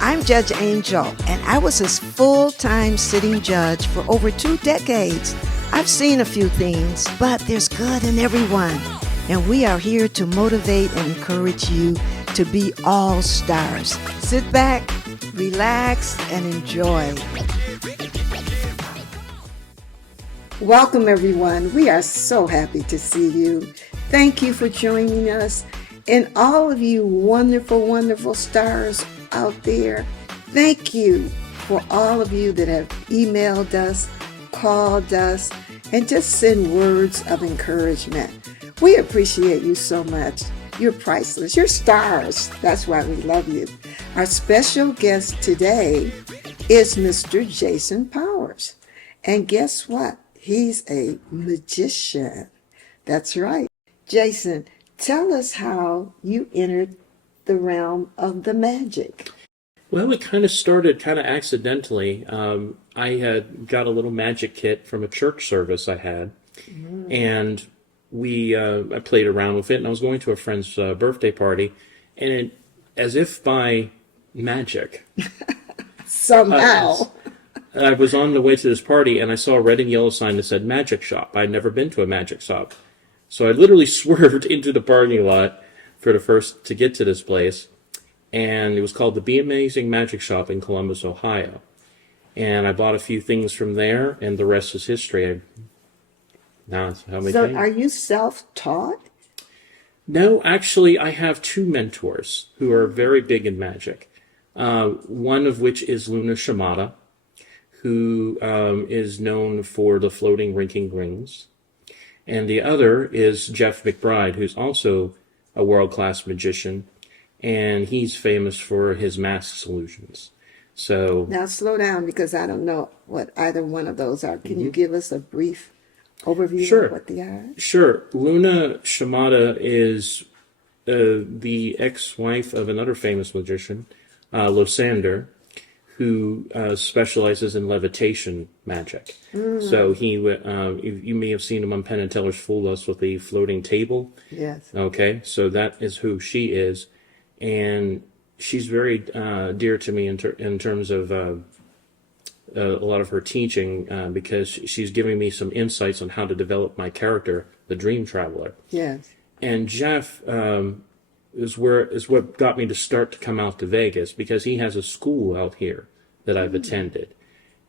I'm Judge Angel, and I was his full-time sitting judge for over 2 decades. I've seen a few things, but there's good in everyone. And we are here to motivate and encourage you to be all stars. Sit back, relax, and enjoy. Welcome, everyone. We are so happy to see you. Thank you for joining us. And all of you wonderful, wonderful stars out there, thank you for all of you that have emailed us, called us, and just send words of encouragement. We appreciate you so much. You're priceless. You're stars. That's why we love you. Our special guest today is Mr. Jason Powers. And guess what? He's a magician. That's right. Jason, tell us how you entered the realm of the magic. Well, it kind of started kind of accidentally. I had got a little magic kit from a church service I had, and I played around with it, and I was going to a friend's birthday party, and as if by magic, Somehow. I was on the way to this party, and I saw a red and yellow sign that said magic shop. I'd never been to a magic shop. So I literally swerved into the parking lot to get to this place, and it was called the Be Amazing Magic Shop in Columbus, Ohio. And I bought a few things from there, and the rest is history. So are you self-taught? No, actually, I have 2 mentors who are very big in magic. One of which is Luna Shimada, who is known for the floating rinking rings. And the other is Jeff McBride, who's also a world-class magician, and he's famous for his mask solutions. So Now slow down because I don't know what either one of those are. Can you give us a brief overview Sure. of what they are? Sure. Luna Shimada is the ex-wife of another famous magician, Losander, who specializes in levitation magic. So you may have seen him on Penn and Teller's Fool Us with the floating table. Yes. Okay, so that is who she is, and she's very dear to me in terms of a lot of her teaching because she's giving me some insights on how to develop my character, the Dream Traveler. Yes. And Jeff is what got me to start to come out to Vegas because he has a school out here that I've attended,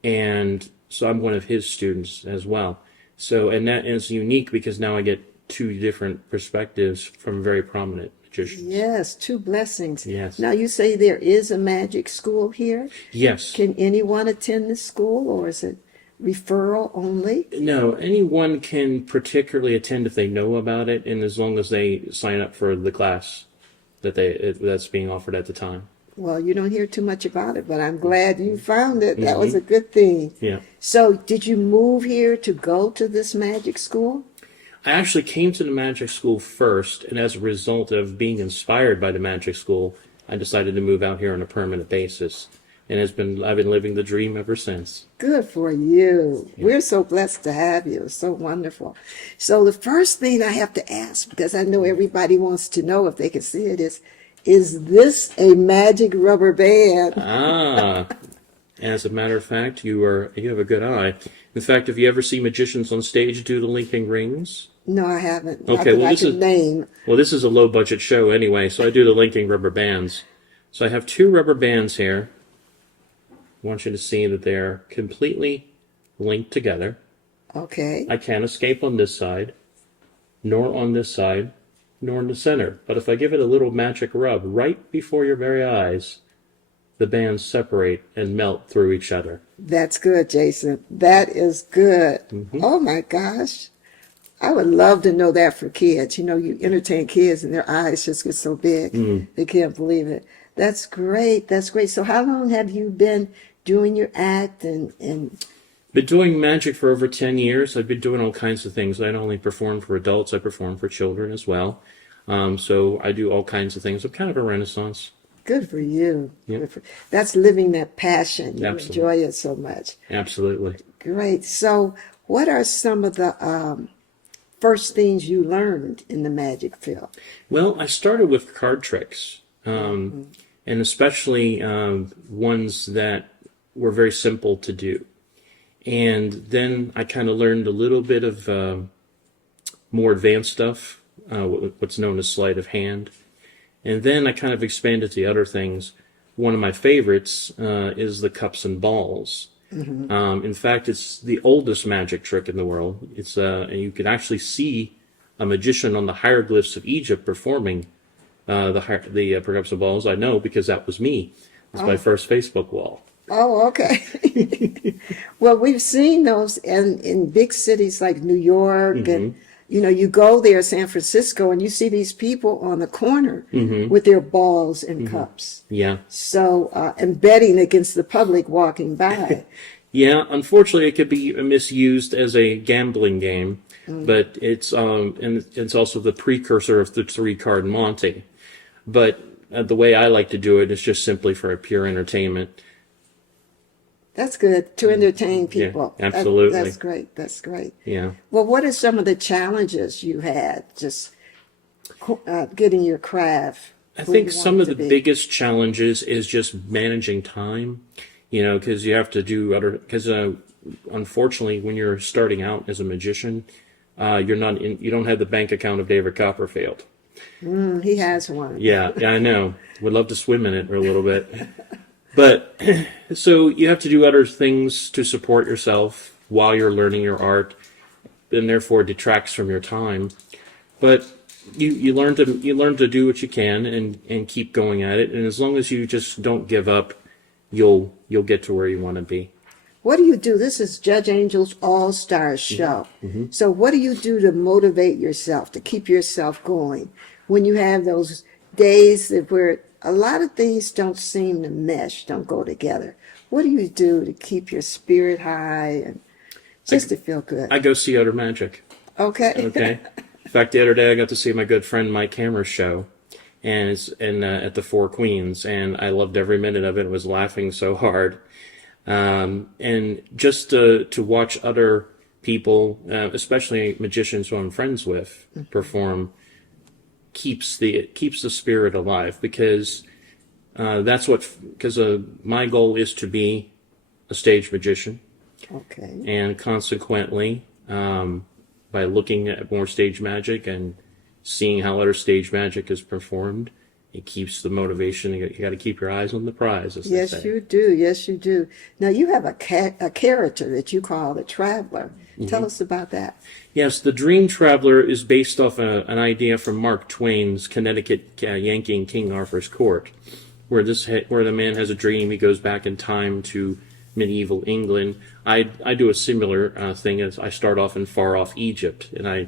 and so I'm one of his students as well. So, and that is unique because now I get 2 different perspectives from very prominent magicians. Yes, 2 blessings. Yes. Now you say there is a magic school here. Yes. Can anyone attend this school, or is it referral only? No, anyone can particularly attend if they know about it, and as long as they sign up for the class that's being offered at the time. Well, you don't hear too much about it, but I'm glad you found it. That was a good thing. Yeah. So did you move here to go to this magic school? I actually came to the magic school first, and as a result of being inspired by the magic school, I decided to move out here on a permanent basis. And I've been living the dream ever since. Good for you. Yeah. We're so blessed to have you. It's so wonderful. So the first thing I have to ask, because I know everybody wants to know if they can see it, is this a magic rubber band? As a matter of fact, you have a good eye. In fact, have you ever seen magicians on stage do the linking rings? No, I haven't. Okay, well, this is a low-budget show anyway, so I do the linking rubber bands. So I have 2 rubber bands here. I want you to see that they're completely linked together. Okay. I can't escape on this side, nor on this side, nor in the center. But if I give it a little magic rub right before your very eyes, the bands separate and melt through each other. That's good, Jason. That is good. Oh my gosh. I would love to know that for kids. You know, you entertain kids and their eyes just get so big. They can't believe it. That's great. That's great. So how long have you been doing your act and Been doing magic for over 10 years. I've been doing all kinds of things. I not only perform for adults, I perform for children as well. So I do all kinds of things. I'm kind of a renaissance. Good for you. Yep. That's living that passion. You Absolutely. enjoy it so much. Absolutely. Great. So what are some of the first things you learned in the magic field? Well, I started with card tricks. and especially ones that were very simple to do. And then I kind of learned a little bit of more advanced stuff, what's known as sleight of hand. And then I kind of expanded to other things. One of my favorites is the cups and balls. In fact, it's the oldest magic trick in the world. It's and you can actually see a magician on the hieroglyphs of Egypt performing the cups and balls. I know because that was me. It's my first Facebook wall. Oh, okay. Well, we've seen those in big cities like New York, and you go there, San Francisco, and you see these people on the corner with their balls and cups. Yeah. So, and betting against the public walking by. Yeah, unfortunately, it could be misused as a gambling game, but it's and it's also the precursor of the three-card Monte. But the way I like to do it is just simply for a pure entertainment. That's good to entertain people. Yeah, absolutely. That's great. That's great. Yeah. Well, what are some of the challenges you had just getting your craft? I where think you some want of it the to be? biggest challenges is just managing time, because you have to do because unfortunately, when you're starting out as a magician, you don't have the bank account of David Copperfield. He has one. Yeah, I know. Would love to swim in it for a little bit. But so you have to do other things to support yourself while you're learning your art, and therefore detracts from your time. But you learn to do what you can and keep going at it. And as long as you just don't give up, you'll get to where you want to be. What do you do? This is Judge Angel's All-Stars show. So what do you do to motivate yourself, to keep yourself going when you have those days where a lot of things don't seem to mesh, don't go together? What do you do to keep your spirit high and just to feel good? I go see other magic. Okay. Okay. In fact, the other day I got to see my good friend Mike Hammer's show, and it's at the Four Queens, and I loved every minute of it. I was laughing so hard, and just to watch other people, especially magicians who I'm friends with, perform keeps the spirit alive, because my goal is to be a stage magician, Okay. and consequently, by looking at more stage magic and seeing how other stage magic is performed, it keeps the motivation. You got to keep your eyes on the prize, as they Yes, say. you do. Yes, you do. Now, you have a character that you call the Traveler. Tell us about that. Yes, the Dream Traveler is based off an idea from Mark Twain's Connecticut Yankee in King Arthur's Court, where the man has a dream. He goes back in time to medieval England. I do a similar thing. As I start off in far-off Egypt, and I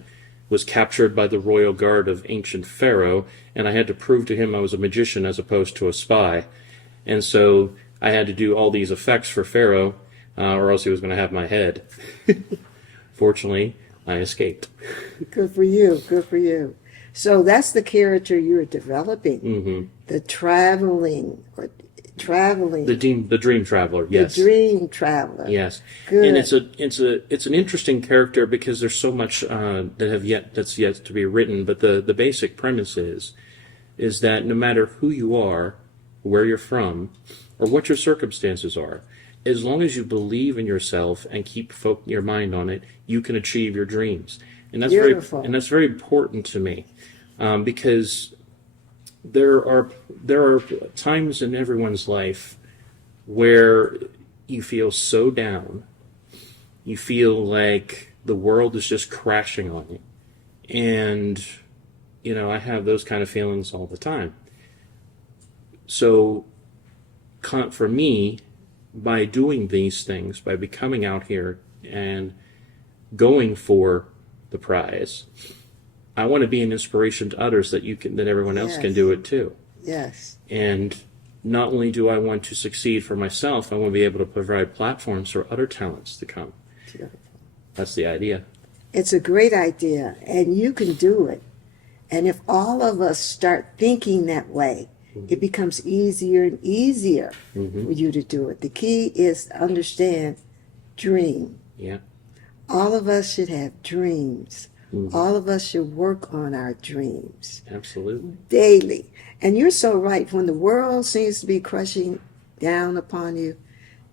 was captured by the royal guard of ancient Pharaoh, and I had to prove to him I was a magician as opposed to a spy. And so I had to do all these effects for Pharaoh, or else he was going to have my head. Fortunately, I escaped. Good for you. Good for you. So that's the character you're developing. The traveling. The Dream Traveler, yes. The Dream Traveler. Yes. Good. And it's an interesting character because there's so much that's yet to be written, but the basic premise is that no matter who you are, where you're from, or what your circumstances are, as long as you believe in yourself and keep your mind on it, you can achieve your dreams. And that's Beautiful. that's very important to me, because there are times in everyone's life where you feel so down, you feel like the world is just crashing on you, and I have those kind of feelings all the time. So for me, by doing these things, by becoming out here and going for the prize, I want to be an inspiration to others that everyone else can do it too. Yes. And not only do I want to succeed for myself, I want to be able to provide platforms for other talents to come. Beautiful. That's the idea. It's a great idea, and you can do it. And if all of us start thinking that way, it becomes easier and easier for you to do it. The key is to understand dream. Yeah. All of us should have dreams. All of us should work on our dreams Absolutely. daily. And you're so right. When the world seems to be crushing down upon you,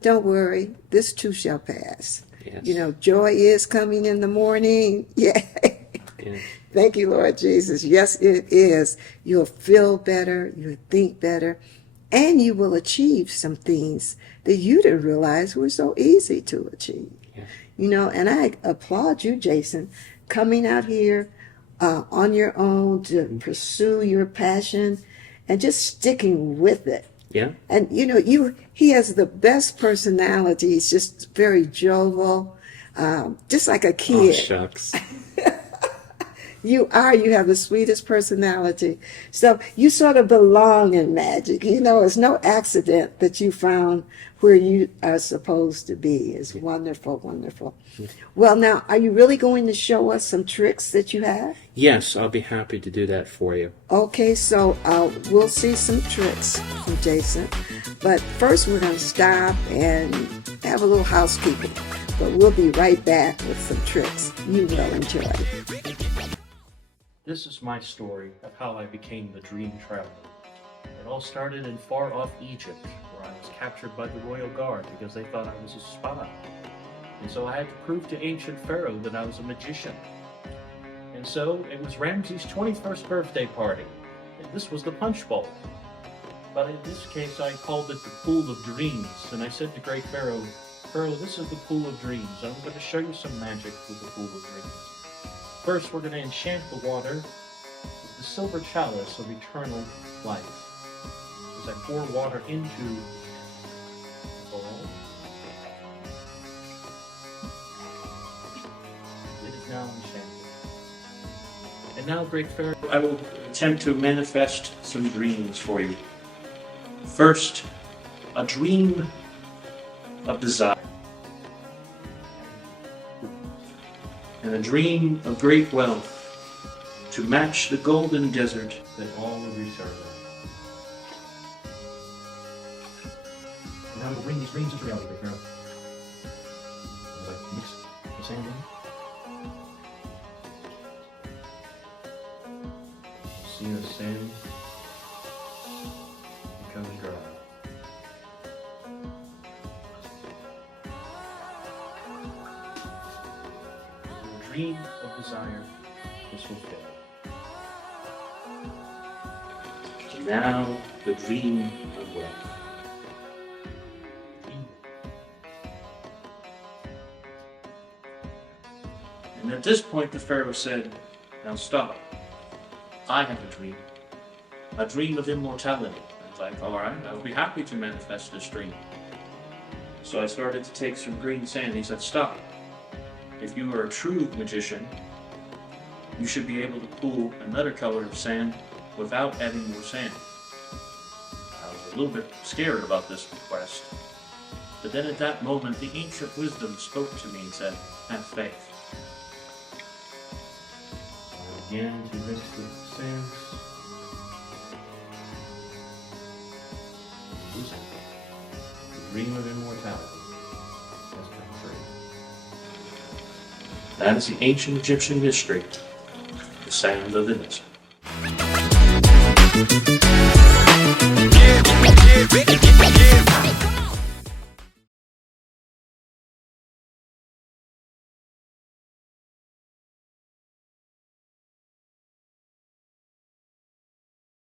don't worry. This too shall pass. Yes. You know, joy is coming in the morning. Yeah. Yes. Thank you, Lord Jesus. Yes, it is. You'll feel better. You'll think better. And you will achieve some things that you didn't realize were so easy to achieve. Yes. You know, and I applaud you, Jason, coming out here on your own to pursue your passion and just sticking with it. Yeah. And you know, he has the best personality. He's just very jovial, just like a Oh, kid. shucks. You have the sweetest personality. So you sort of belong in magic. You know, it's no accident that you found where you are supposed to be. It's wonderful, wonderful. Well, now, are you really going to show us some tricks that you have? Yes, I'll be happy to do that for you. Okay, so we'll see some tricks from Jason. But first, we're going to stop and have a little housekeeping. But we'll be right back with some tricks you will enjoy. This is my story of how I became the dream traveler. It all started in far-off Egypt, where I was captured by the royal guard because they thought I was a spy. And so I had to prove to ancient Pharaoh that I was a magician. And so it was Ramses' 21st birthday party, and this was the Punch Bowl. But in this case, I called it the Pool of Dreams, and I said to great Pharaoh, Pharaoh, this is the Pool of Dreams. I'm going to show you some magic with the Pool of Dreams. First, we're going to enchant the water with the silver chalice of eternal life. As I pour water into the bowl, it is now enchanted. And now, great Pharaoh, I will attempt to manifest some dreams for you. First, a dream of desire. And a dream of great wealth to match the golden desert that all of you serve. Now we'll bring these dreams into reality, Pharaoh. As I mix the sand in. See the sand becoming dry. The dream of desire is fulfilled. Now the dream of wealth. And at this point the Pharaoh said, now stop. I have a dream of immortality. I was like, all right, I'll be happy to manifest this dream. So I started to take some green sand. He said, stop. If you are a true magician, you should be able to pull another color of sand without adding more sand. I was a little bit scared about this request. But then at that moment, the ancient wisdom spoke to me and said, have faith. I began to mix the sands. The dream of immortality has come true. That is the ancient Egyptian mystery, the sand of the desert.